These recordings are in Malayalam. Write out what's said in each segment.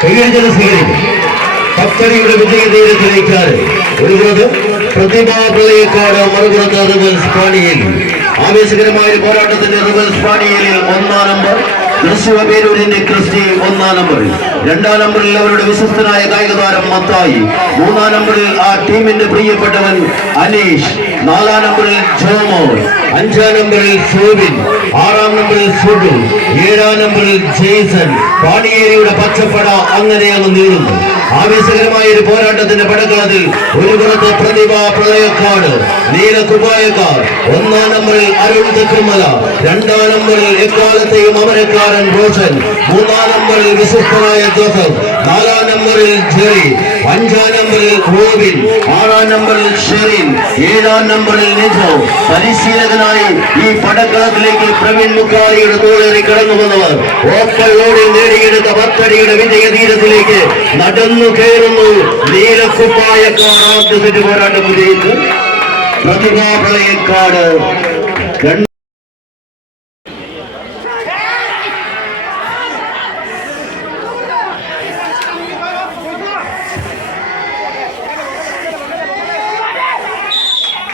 കൈയടിച്ചത് സ്വീകരിക്കും. പത്തടിയുടെ വിജയതീരത്തിലേക്കാണ് ഒരു പ്രതിഭാ പ്രളയക്കാട്, മറുപുറത്ത് റിവൽസ് പാണിയേൽ. ആവേശകരമായ ഒരു പോരാട്ടത്തിന്റെ റിവൽസ് പാണിയേലിൽ 1-ാം നമ്പർ തൃശ്ശൂരിന്റെ ക്രിസ്റ്റി 1-ാം നമ്പറിൽ, 2-ാം നമ്പറിൽ അവരുടെ വിശ്വസ്തനായ കായിക താരം മത്തായി, 3-ാം നമ്പറിൽ ആ ടീമിന്റെ പ്രിയപ്പെട്ടവൻ അനീഷ്, 4-ാം നമ്പറിൽ ജോമോൾ, 5-ാം നമ്പറിൽ സോബിൻ, 6-ാം നമ്പറിൽ സുഡു, 7-ാം നമ്പറിൽ ജെയ്സൺ. പാണിയേരിയുടെ പച്ചപ്പട അങ്ങനെ അങ്ങ് നീളുന്നു. ആവേശകരമായ ഒരു പോരാട്ടത്തിന്റെ പടക്കളത്തിൽ ഒരു പുറത്ത് പ്രതിഭാ പ്രളയക്കാട് നീലകുപായക്കാർ, 1-ാം നമ്പറിൽ അരുൺ തെക്കുമല, 2-ാം നമ്പറിൽ എക്കാലത്തെയും അമരക്കാരൻ റോഷൻ, 3-ാം നമ്പറിൽ വിശ്വസ്തനായ ജോസഫ്, 4-ാം നമ്പറിൽ ജെറി, 5-ാം നമ്പറിൽ റോബിൻ, 6-ാം നമ്പറിൽ ഷെറിൻ, 7-ാം നമ്പറിൽ നിജോ. പരിശീലകനായി ഈ പടക്കളത്തിലേക്ക് പ്രവീൺ മുക്കാരിയുടെ തോളേറി കടന്നു വന്നവർ ഓപ്പൺ ലോഡിൽ നേടിയെടുത്ത 10 അടിയുടെ വിജയതീരത്തിലേക്ക് നടന്നു കയറുന്നു. നീലക്കുപ്പായക്കാർ ആദ്യ സെറ്റ് പോരാട്ടം വിജയിച്ച് പ്രതിഭാ പ്രളയക്കാട്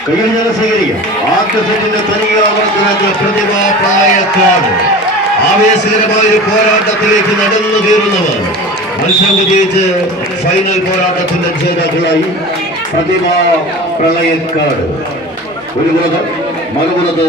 കയ്യിൽ സ്വീകരിക്കും. ആദ്യ സെറ്റിന്റെ തനിയാവർത്തനത്തിൽ പ്രതിഭാ പ്രളയക്കാട് ആവേശകരമായ ഒരു പോരാട്ടത്തിലേക്ക് നടന്നു കയറുന്നവർ മത്സരം വിജയിച്ച് ഫൈനൽ പോരാട്ടത്തിന്റെ ജേതാക്കളായി പ്രതിഭാ പ്രളയക്കാട്. ഒരു പുറത്ത് മറുപുറത്ത്